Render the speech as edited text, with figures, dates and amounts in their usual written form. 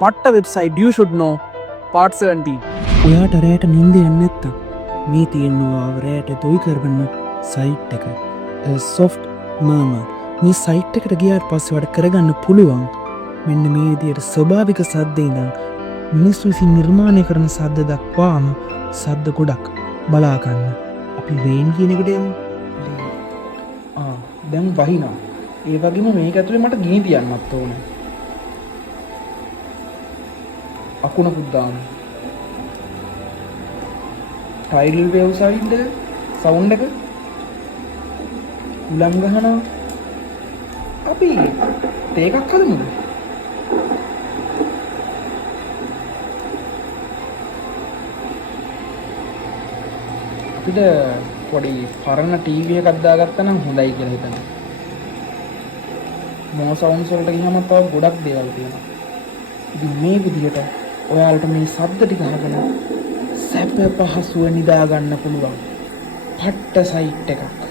පට්ට website you should know part 17. ඔයාට රෑට නින්ද යන්නේ නැත්තම් මේ තියෙනවා රෑට දොයි කරගන්න සයිට් එක. soft murmur. මේ සයිට් එකට ගියාට පස්සේ ඔයාලට කරගන්න පුළුවන් මෙන්න මේ විදියට ස්වභාවික සද්ද ඉඳන් මිනිස්සු විසින් නිර්මාණය කරන සද්ද දක්වාම සද්ද ගොඩක් බලා ගන්න. අපි රේන් කියන එකට යමු. දැන් වහිනවා. ඒ වගේම මේක ඇතුලේ මට ගිනි තියන්නත් ඕනේ. අකුණකුත් දාන්න. ටයිඩල් වේව් සවුන්ඩ් එක උලම් ගහනවා. අපි තේකක් හදමුද? අපිට පොඩි පරණ ටීවී එකක් දාගත්තා නම් හොඳයි කියලා හිතනවා. මෝ සවුන්ඩ්ස් වලට ගියාම තව ගොඩක් දේවල් තියෙනවා. ඉතින් මේ විදිහට ඔයාලට මේ ශබ්ද ටික අහගෙන සැප පහසුව නිදා ගන්න පුළුවන් පට්ට සයිට් එකක්.